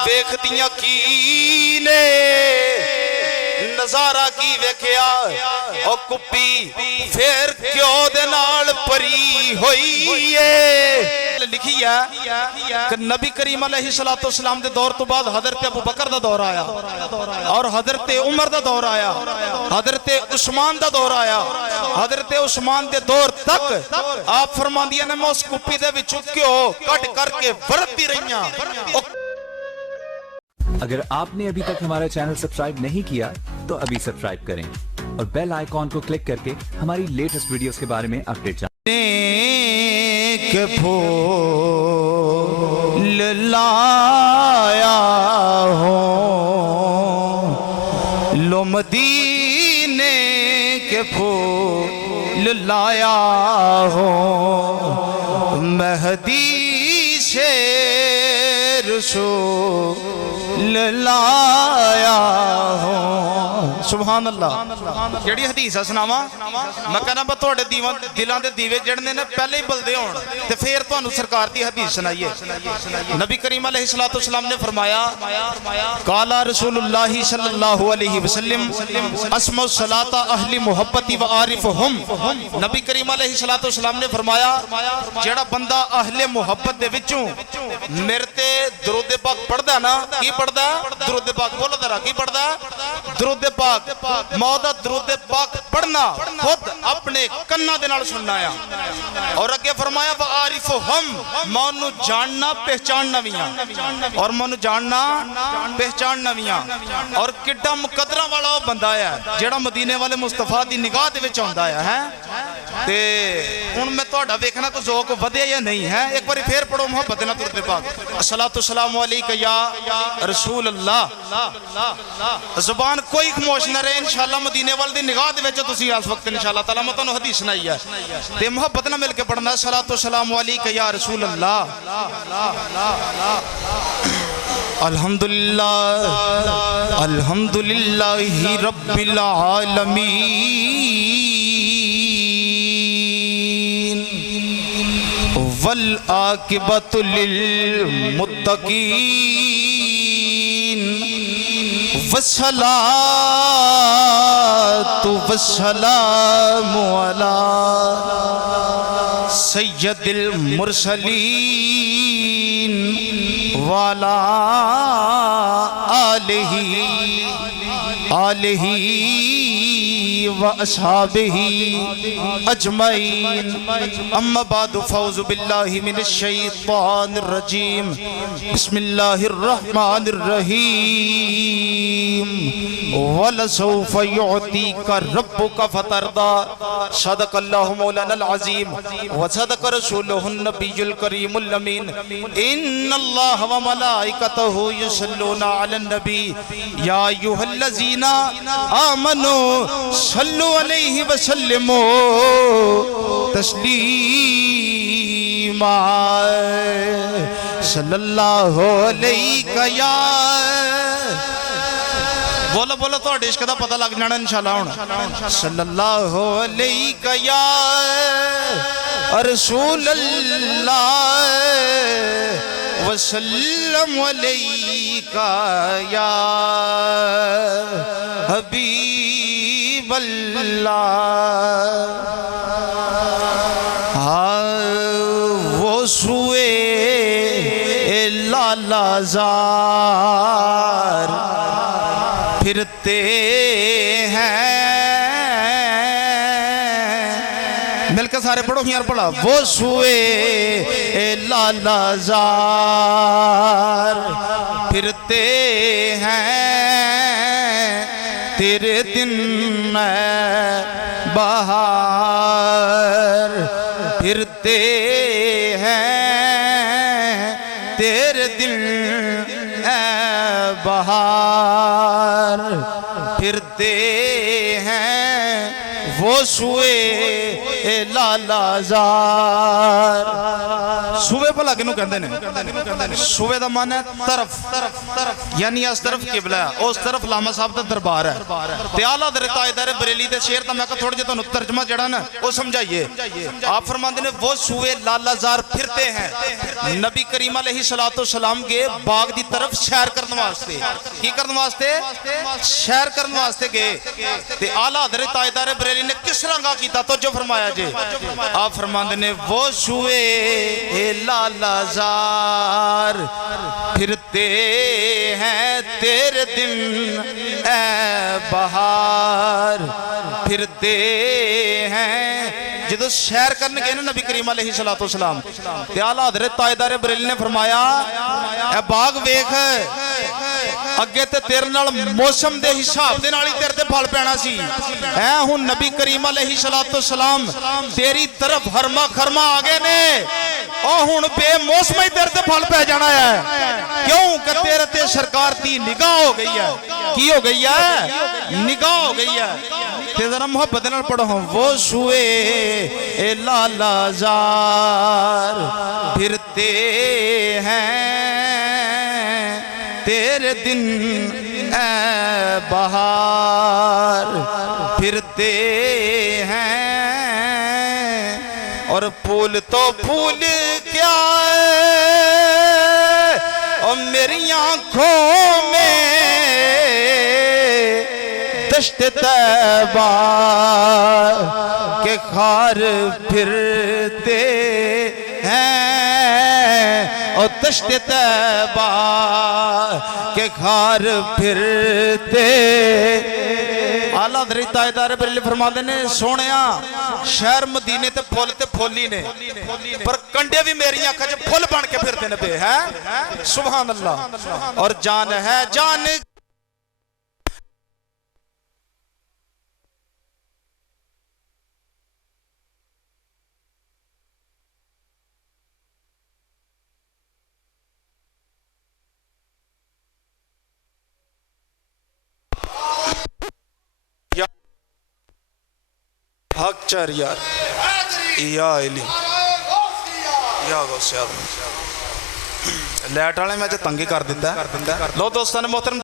देखदियां की ने नजारा की वेखिया ओ कुप्पी फिर क्यों दे नाल परी होई है। लिखी है कि नबी करीम अलैहिस्सलातु वस्सलाम दे दौर तो बाद हजरत अबू बकर दा दौर आया और हजरत उमर दा दौर आया, हजरत उस्मान दा दौर आया। हजरत उस्मान दे दौर तक आप फरमांदियां ने मैं उस कुप्पी दे विचों घ्यो कट करके वरतती रहियां। अगर आपने अभी तक हमारा चैनल सब्सक्राइब नहीं किया तो अभी सब्सक्राइब करें और बेल आइकॉन को क्लिक करके हमारी लेटेस्ट वीडियोस के बारे में अपडेट के फूल लाया हो लो मदीने के फूल लाया हो मेहदी से रसूल लाया हो। सुभान अल्लाह। जेड़ी हदीस है सुनावा मैं कहना बस थोड़े दिलों के दीवे जड़ने ने पहले ही बलदे होण ते फिर तुहानू सरकार दी हदीस सुनाइए। नबी करीम अलैहिस्सलातु वस्सलाम ने फरमाया काला रसूलुल्लाह सल्लल्लाहु अलैहि वसल्लम अस्मु सलाता अहली मुहब्बती व आरिफुहुम। नबी करीम अलैहिस्सलातु वस्सलाम ने फरमाया जेड़ा बंदा अहले मुहब्बत दे विचों मेरे ते दुरूद पाक पढ़दा ना की पढ़दा दुरूद पाक बोलो जरा की पढ़दा दुरूद पाक मौदा दुरूद पाक पढ़ना खुद अपने कन्ना दे नाल सुनना है और अगे फरमाया व आरिफुहुम मौनू जानना पहचानना भी और मौनू जानना पहचानना भी और किड्डा मुकदरा वाला वो बंदा है जेड़ा मदीने वाले मुस्तफा दी निगाह दे विच आउंदा है ते हुण मैं तुहाडा वेखना को ज़ौक वधिया या नहीं है। एक बार फिर पढ़ो मोहब्बत नाल दुरूद पाक अस्सलातु सलामु अलैका या रसूल अल्लाह। ज़ुबान कोई खामोश न रहे इंशाअल्लाह मदीने वाले दी निगाह दे विच तुसीं इस वक्त इंशाअल्लाह ताला मैं तुहानू हदीस सुनाई है ते मोहब्बत नाल मिल के पढ़ना अस्सलातु सलामु अलैका या रसूल अल्लाह। अल्हम्दुलिल्लाह अल्हम्दुलिल्लाहि रब्बिल आलमीन वल आकिबतु लिल मुत्तकीन वस्सलातु वस्सलामु अला सय्यदिल मुरसलीन वाला आलिही व अस्हाबिही अजमईन अम्मा बादु फौज़ु बिल्लाहि मिनश शैतानिर रजीम बिस्मिल्लाहिर रहमानिर रहीम वलसौफ युअतीका रब्बुका फतरदा सदक़ल्लाहु मौलानल अज़ीम व सदक़ रसूलुहुन नबियुल करीमुल अमीन इन्नल्लाह व मलाइकतहु युसल्लूना अलन नबी या अय्युहल्लज़ीना आमनू सल्लु अलैहि व सल्लिमू तस्लीमा सल्लल्लाहु अलैका या बोलो बोलो तो इश्क दा पता लग जाना इंशाअल्लाह हुण सल्लल्लाहु अलैका या रसूल अल्लाह वसल्लम अलैका या हबीब अल्लाह। वो सुए लालाजार फिरते हैं मिलकर सारे पढ़ो यार पढ़ा वो सुए लालाजार फिरते हैं तेरे दिन बहार फिरते हैं तेरे दिल बहार फिरते हैं वो सुए लालाजार सुबह ਭਲਾ ਕਿਹਨੂੰ ਕਹਿੰਦੇ ਨੇ ਸੂਬੇ ਦਾ ਮਨ ਹੈ ਤਰਫ ਯਾਨੀ ਇਸ ਤਰਫ ਕਿਬਲਾ ਹੈ ਉਸ ਤਰਫ ਲਾਮਾ ਸਾਹਿਬ ਦਾ ਦਰਬਾਰ ਹੈ ਤੇ ਆਲਾ ਹਜ਼ਰਤ ਤਾਜਦਾਰ ਬਰੇਲੀ ਦੇ ਸ਼ੇਰ ਤਾਂ ਮੈਂ ਕਿਹਾ ਥੋੜਾ ਜਿਹਾ ਤੁਹਾਨੂੰ ਤਰਜਮਾ ਜਿਹੜਾ ਨਾ ਉਹ ਸਮਝਾਈਏ आप फरमाते ने वो सूए लालाजार फिरते हैं नबी करीम अलैहिस्सलातु सलाम के बाग दी तरफ सैर करने वास्ते की करने वास्ते सैर करने वास्ते गए ते आला हज़रत ताजदार बरेली ने किस रंगा कीता तो जो फरमाया जे आप फरमाते ने वो सूए लालाजार फिरते हैं तेरे दिन ए बहार फिरते हैं ਜਦੋਂ ਸੈਰ ਕਰਨ ਗਏ ਨਾ ਨਬੀ ਕਰੀਮ अलैहिस्सलातु सलाम ਤੇ ਆਲਾ ਹਜ਼ਰਤ ਤਾਜਦਾਰ ਬਰੇਲੀ ਨੇ ਫਰਮਾਇਆ ਇਹ ਬਾਗ ਵੇਖ ਅੱਗੇ ਤੇ ਤੇਰੇ ਨਾਲ ਮੌਸਮ ਦੇ ਹਿਸਾਬ ਦੇ ਨਾਲ ਹੀ ਤੇਰੇ ਤੇ ਫਲ ਪੈਣਾ ਸੀ ਐ ਹੁਣ ਨਬੀ ਕਰੀਮ अलैहिस्सलातु सलाम ਤੇਰੀ ਤਰਫ ਹਰਮਾ ਖਰਮਾ ਆ ਗਏ ਨੇ ਉਹ ਹੁਣ ਬੇਮੌਸਮ ਹੀ ਤੇਰੇ ਤੇ ਫਲ ਪੈ ਜਾਣਾ ਹੈ ਕਿਉਂ ਕਿ ਤੇਰੇ ਤੇ ਸਰਕਾਰ ਦੀ ਨਿਗਾਹ ਹੋ ਗਈ ਹੈ ਕੀ ਹੋ ਗਈ ਹੈ ਨਿਗਾਹ ਹੋ ਗਈ ਹੈ ਤੇ ਜ਼ਰਾ ਮੁਹੱਬਤ ਨਾਲ ਪੜੋ वो सूए ए लालाजार फिरते हैं तेरे दिन ए बहार फिरते हैं और फूल तो फूल क्या है और मेरी आंखों में दश्त तैबा के खार फिरते हैं और दश्त तैबा के खार फिरते आला हज़रत ताजदार बरेली फरमाते ने सोहणिया शहर मदीने ते फुल ही ने पर कंडे भी मेरी अखां च फुल बन के फिरते ने पे है सुभान अल्लाह और जान है जान हक चर यार या इली या गौसिया लैट वाले मैं तंगी कर दिता लो दोस्तों ने मोहतरम